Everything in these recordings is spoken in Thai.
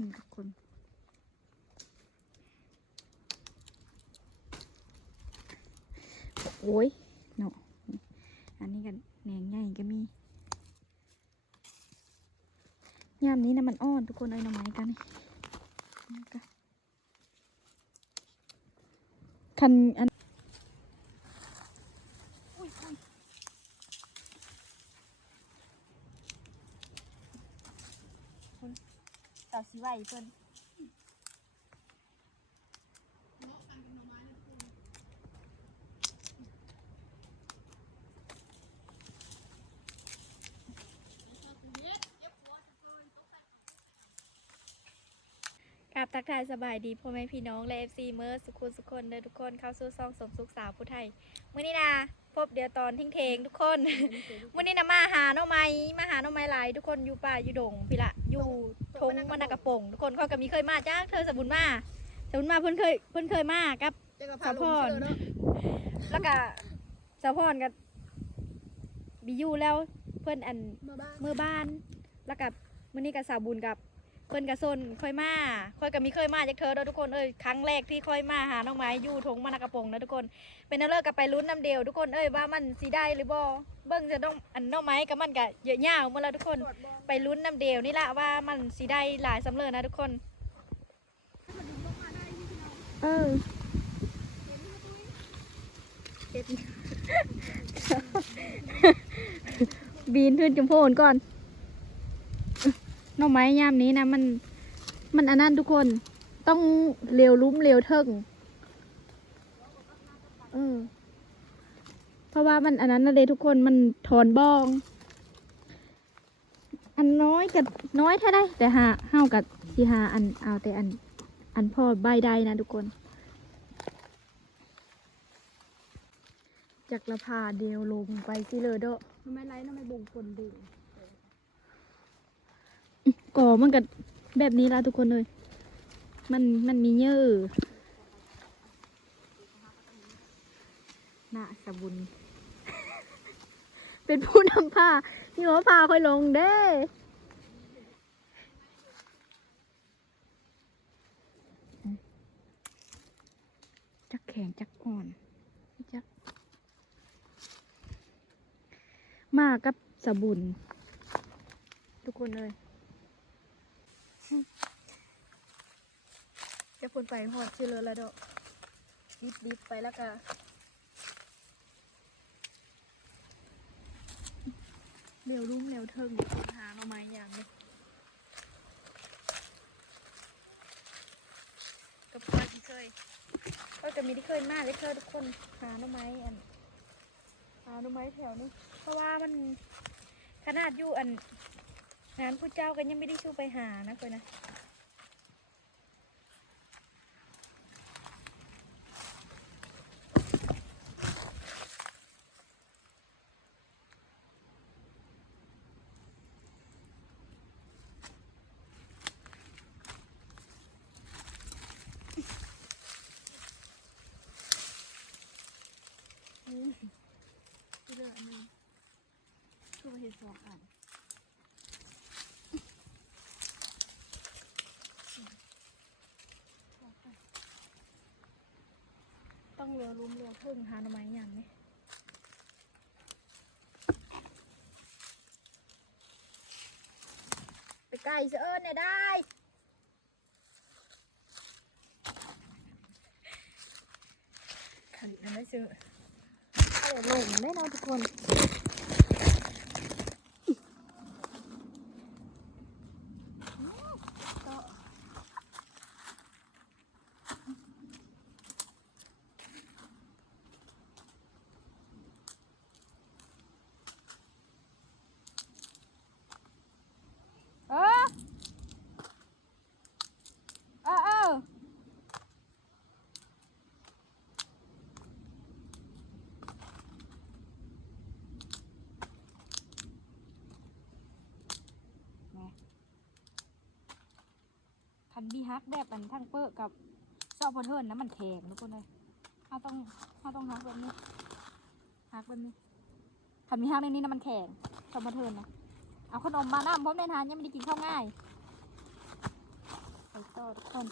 นี่ทุกคน โอ้ยเนาะอันนี้กันแหนงใหญ่ก็มียามนี้นะมันอ่อนทุกคนเอ้ยหน่อไม้กันนี่ก็คันอันอุ้ยอุ้ยคุณ สาวสีไหวเพิ่นกับทักทายสบายดีพ่อแม่พี่น้องและเอฟซีเมอร์สุขุนสุขคนเดินทุกคนเข้าสู่ซองสมสุขสาวผู้ไทยมื่อนี้นะพบเดียวตอนทิ้งเทงทุกคนมื่อนี้นะมาหาหน่อไม้มาหาหน่อไม้หลายทุกคนอยู่ป่าอยู่ดงพี่ละ อยู่ทงมานากระโปงทุกคนเขาก็มีเคยมาจ้าเธอสมบุญมาสมบุญมาเพิ่นเคยเพิ่นเคยมากับสะพอนแล้วก็สะพอนกับบิยูแล้วเพิ่นอันมาบ้านมือบ้านแล้วกับมื้อนี้กับสาวบุญกับ เพิ่นกับซนค่อยมาค่อยกับมีเคยมาจากเธอเด้อทุกคนเอ้ยครั้งแรกที่ค่อยมาหาน้องไม้อยู่ทงมานากระปงนะทุกคน เป็นนักเลิกกับไปลุ้นน้ำเดียวทุกคนเอ้ยว่ามันสีได้หรือบ่เบิ่งจะต้องอันน้องไม้กับมันก็เยอะยาวหมาแล้วทุกคนไปลุ้นน้ำเดียวนี่ละว่ามันสีได้หลายสำเร็จนะทุกคนเออเห็นไหมตุ้ยบีนขึ้นจมโพนก่อน น่อไม้ยามนี้นะมัน มันอันนั้นทุกคนต้องเร็วลุ้มเร็วเทิงเออเพราะว่ามันอันนั้นนะเลยทุกคนมันถอนบ้อง อันน้อยกับน้อยแท้ได้ แต่หาเฮากับสิหาอันเอาแต่อัน อันพอใบได้นะทุกคนจากละพาเดียวลงไปสิเลยเด้อทำไมไรทำไมบ่งฝนดึง ก่อมันกับแบบนี้ละทุกคนเลย มันมันมีเยอะน่าสะบุญ เป็นผู้นำพาพี่ว่าพาค่อยลงเด้จักแข็งจักอ่อนจักมากับสะบุญ ทุกคนเลย จะคนไปหอดชื่อเลยแล้วดอกดิบดิบไปแล้วก็เร็วรุ่งเร็วเทิงคนหาหน่อไม้อย่างเลยกับพ่อที่เคยก็จะมีที่เคยมากเลยเคยทุกคนหาหน่อไม้อันหาหน่อไม้แถวนี้เพราะว่ามันขนาดอยู่อัน งานผู้เจ้ากันยังไม่ได้ชูไปหานะเคยนะเรื่องอันนึงคือเห็นสองอัน งเรือลุมเรือพึ่งหาหน่อไม้อย่างนี้ไปไก่เสเอิญเนี่ยได้ขันทำไม่เจอเดี๋ยวลงได้เนาะทุกคน คันบีฮักแบบอันทั้งเปอร์กับซอบพอเทิร์นนะมันแข็งทุกคนเลยเราต้องเราต้องฮักแบบนี้ฮักแบบนี้คันมีฮักในนี้นะมันแข็งซอบพอเทิร์นนะเอาขนมมาน้ำพราะในทานยังไม่ได้กินข้าวง่ายต่อทุกคน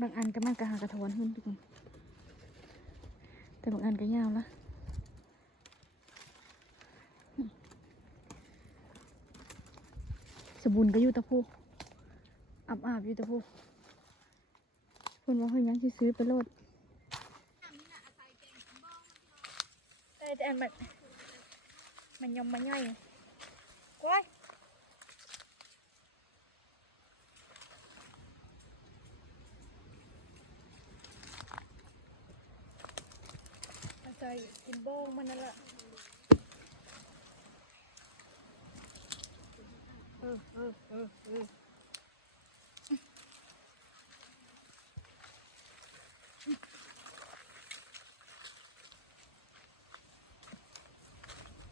บางอันก็มันกระหากระทวนขึ้นทุกคน แต่บางอันก็ยาวละสบูนก็อยู่ตะพูอาบอาบอยู่ตะพูคุณว่าเฮ้ยยังซื้อไปโลดเออแต่มันมันยอมมันย่อยกว้ายมาใส่ กินโบ้งมันนั่นแหละเออเออเออเออ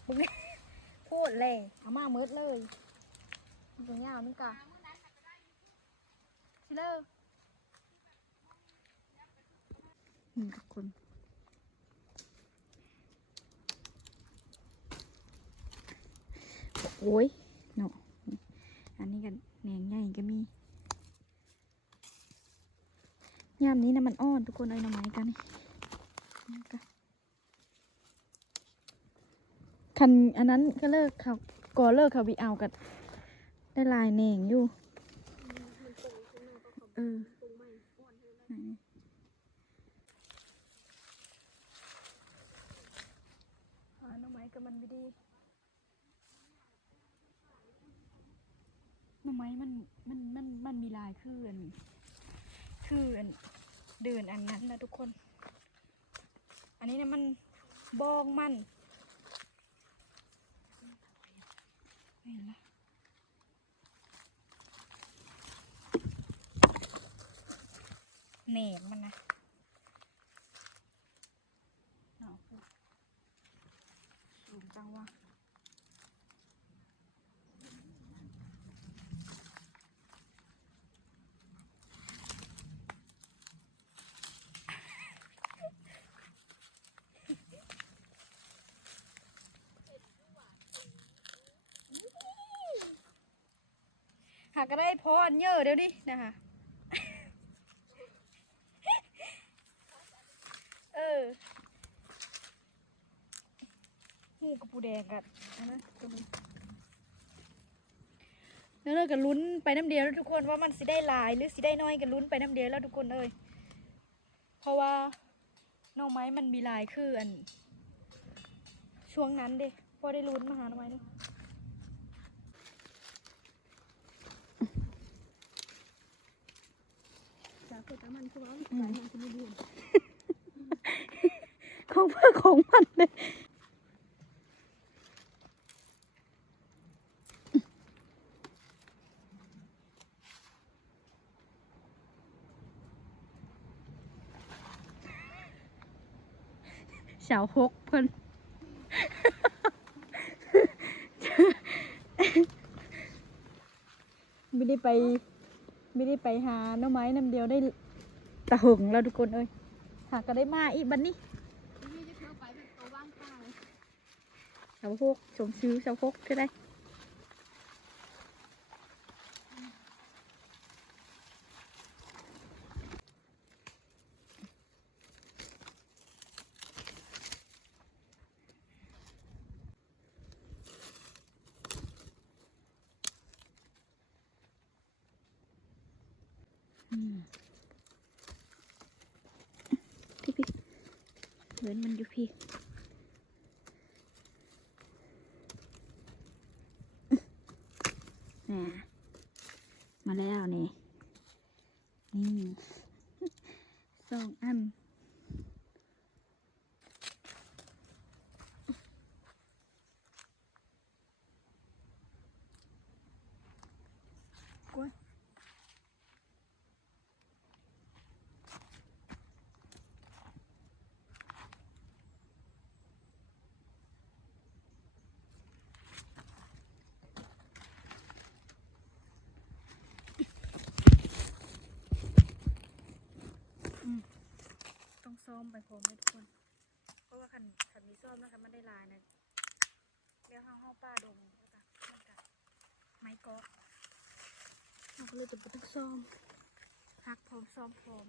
บุ้งพูดเลยเอามาเมิดเลยมันเป็นยาวนึงกะชิเลอร์นี่ทุกคน โอ้ยเนาะอันนี้กันแหนงใหญ่ก็มียามนี้นะมันอ่อนทุกคนเอาหน่อไม้กันนี่กันคันอันนั้นก็เลิกเขาก่อเลิกเขาวิเอากันได้ลายแหนงอยู่เออนหาหน่อไม้กับมันไม่ดี หน่อไมมันมันมันมันมีลายคืออันคืออันเดินอันนั้นนะทุกคน อันนี้นะมันบองมันเห็นละแหนมมันนะเอาพูสูงจังวะ ก็ได้พรเยอะเดี๋ยวดินะคะ เออหูกับปูแดงกันนนั้นตัวนี้แล้วก็ลุ้นไปน้ำเดียวแล้วทุกคนว่ามันสิได้ลายหรือสิได้น้อยก็ลุ้นไปน้ำเดียวแล้วทุกคนเลยเพราะว่าน่อไม้มันมีลายคืออัน ช่วงนั้นเด้พอได้ลุ้นมาหาน่อไม้นี่ จาก คนตามันคือว่าสายมันคือไม่ดีของเพื่อของมันเลยสาวหกเพิ่นไม่ได้ไป ไม่ได้ไปหาน้อไม้น้ำเดียวได้ะหึงแล้วทุกคนเอ้ยหาก็ได้มาอีกบัดนี้นี่จะเข้าไปแบบตัวว่างเปล่าชาวพกชมซื้อชาวพกก็ได้ อืมพี่พี่เหมือนมันอยู่พี่น่ะมาแล้วนี่ นี่สองอันกล้วย ซ้อมไปพร้อมเลยทุกคนราะว่าคันคันมีส้มนะคะมันได้ลายนะเดี๋ยวเฮาเฮาป้าดงแล้วก็มันก็ไม้เกาะเราก็เลยจะไปตักซ้อมฮักพร้อมซ้อมพร้อม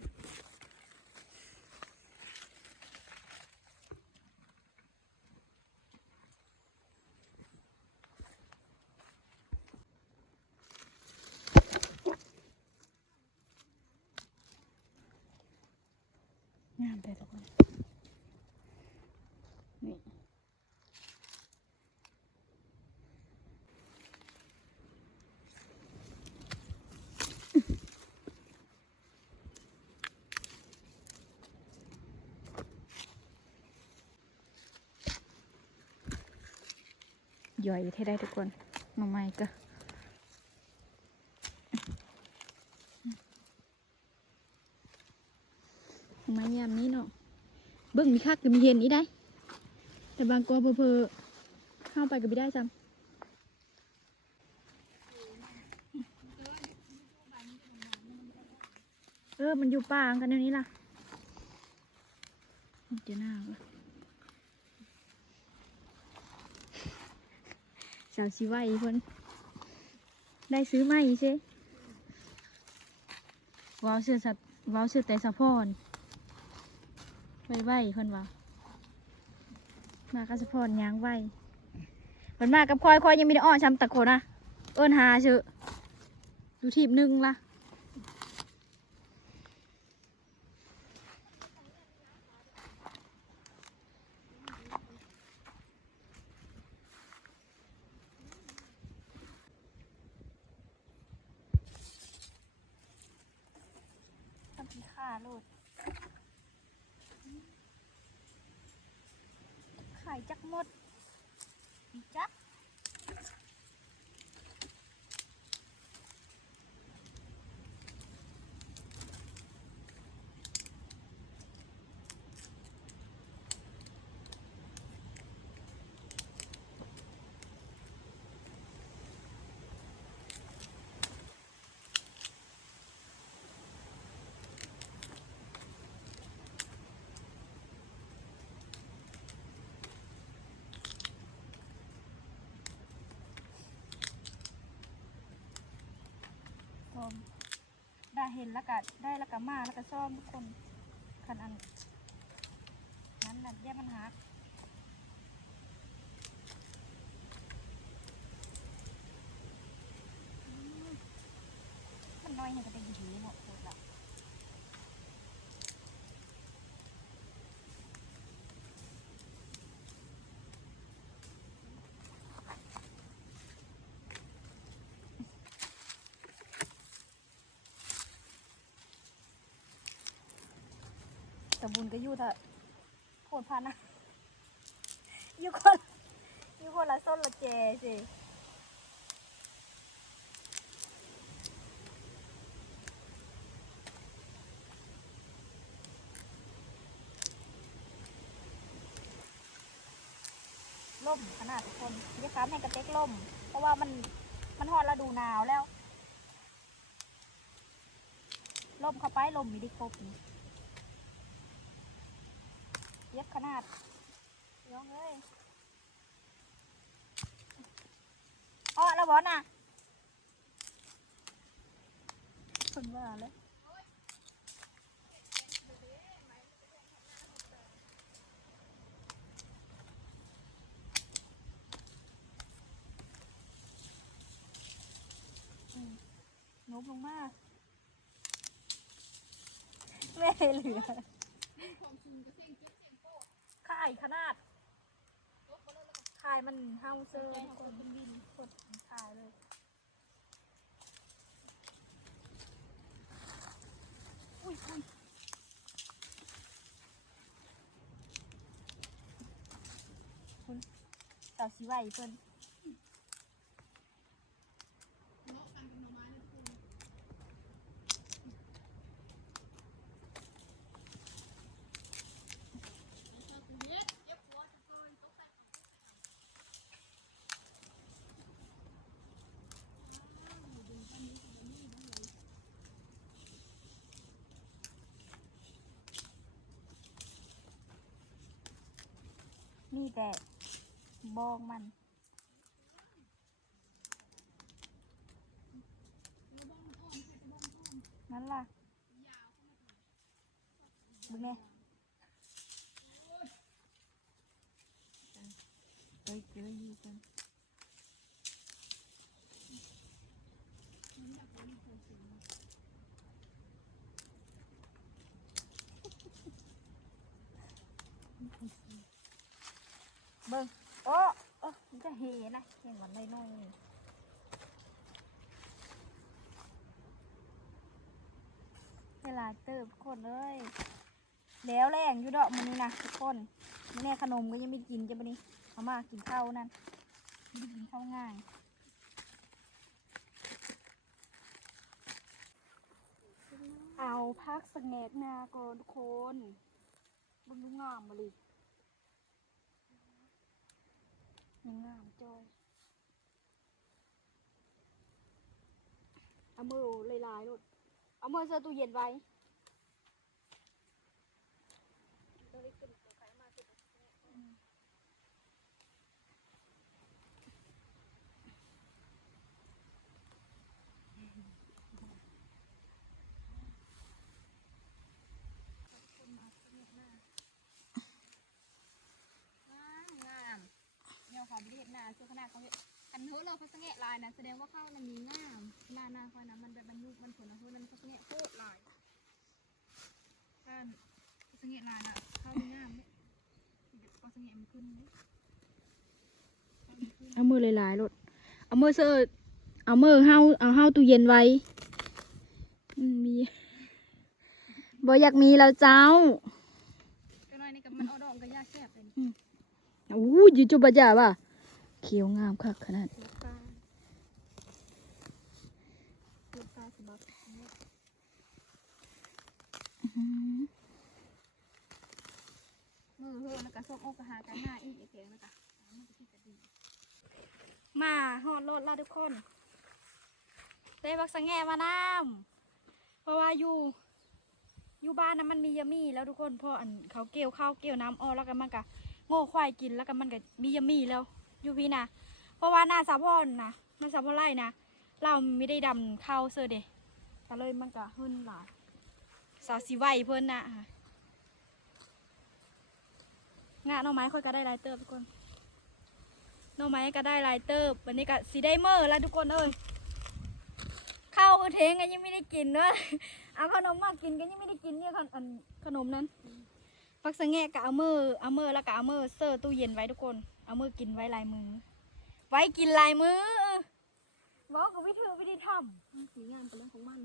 ามแต่ทุกคน นี่ย่อยให้ได้ทุกคนหน่อไม้ก็ หน่อไม้ยามนี้เนาะเบิ่งมีคักก็มีเห็นอีได้ แต่บางกอเพอเพอๆเข้าไปก็ไม่ได้จำเออมันอยู่ป่ากันเดี๋ยวนี้ล่ะเดี๋ยวหน้าวะสาวชิไว้เพิ่นได้ซื้อไหมใช่ว้าวเสื้อสัตว์ว้าวเสื้อแต่สะพอน ไว้ไวเพิ่นว่ามากับสะพอนยางไว้เพิ่นมากับคอยคอยยังม่ได้อ้อช้ำตะโกนะเอิ้นหาเชอดูทีบหนึ่งละทำพีค่าโลดขาย จักหมด จัก เห็นแล้วก็ได้แล้วก็มาแล้วก็ซ่อมทุกคนคันอันนั้นน่ะแยกมันหักอืมมันน้อยเห็นก็เป็นหีหมดหมดละ แต่บุญก็อยู่เถอะโคตรพันะอยู่คนอยู่คนละส้นละเจสิล่มขนาดทุกคนยี่ค้ามให้กระเต็กล่ม เพราะว่ามันมันฮอดฤดูหนาวแล้วล่มเข้าไปล่มมีได้ครบนี่ เย็บขนาดย้องเลยอ้อแล้วบอลน่ะคนว่าเลยอืมนบลงมากไม่เหลือ ข่ายขนาดข่ายมันเฮาเซอร์คนเป็นดินกดข่ายเลยอุ้ยอุ้ยคุณเต่าสีไหวเพิ่น นี่แต่บองมันล่ะบึงไงเฮ้ยเจออยู่กัน เบิ่งโอ้โอ้มันจะเฮนะเห็นวันน้อยๆ เวลาเติบทุกคนเลย แล้วแรงอยู่ดอกมันนี่นะทุกคนมื้อนี่ขนมก็ยังไม่กินจะบันี้เอามากินข้าวนั่นไม่ได้กินข้าวง่าย เอาพักสแงกนาก่อนทุกคนเบิ่งงามมาเลย ยังงามจอยเอามือลายๆลูกเอามือเสื้อตู้เย็นไว้งามเนี่ยความเรียบหนา เสื้อขนาดเขาเห็นอันเฮ้เราเขาสงแงะลายนะแสดงว่าข้าวมันมีงามลานาควายนะมันแบบมันยุบมันผลนะเฮ้ยมันเขาสงแงะโคตรลายท่านเขาสงแงะลายนะข้าวมีงามเนี่ยเดี๋ยวเขาสงแงะมันขึ้นเนี่ยเอามือหลายๆรถเอามือเสื้อเอามือเฮาเอาเฮาตู้เย็นไว้อืมมีบ่อยากมีแล้วเจ้าก็น้อยนี่กับมันเอาดอกกับยาแซ่บเลยอู้ยจุบะจ่าว่ะ เขียวงามคักขนาดลูกปลาลูกปลาสบักอื้อหือมือเฮ้อแล้วก็ส้มโอกระหากันหน้าอีกเพียงแล้วก็มาหอดรถละทุกคนได้บักสังแงมาน้ำเพราะว่าอยู่อยู่บ้านนะมันมียามีแล้วทุกคนพราะอันเขาเกลียวข้าวเกลียวน้ำออแล้วก็มันก็โง่ควายกินแล้วก็มันก็มียามีแล้ว อยู่พี่นะเพราะว่าหน้าสาพอนนะหน้าสาพอนไล่นะเราไม่ได้ดำข้าเสือเดะแต่เลยมันก็หึ่นหลายสาวสีไหวเพิ่นนะค่ะงะหน่อไม้ค่อยก็ได้ลายเติบทุกคนน่อไม้ก็ได้ลายเติบวันนี้ก็สีได้เมอร์แล้วทุกคนเอ้ยข้าวเทงกันยังไม่ได้กินด้วยเอาขนมมากินก็ยังไม่ได้กินเนี่ยขนมนั้นฟักสะแงะกับเอาเมือเอาเมือแล้วก็เอาเมือเซอร์ตู้เย็นไว้ทุกคน เอามือกินไว้ลายมือ ไว้กินลายมือบอกกับวิธีวิธีทำสีงามเป็นเรื่องของมัน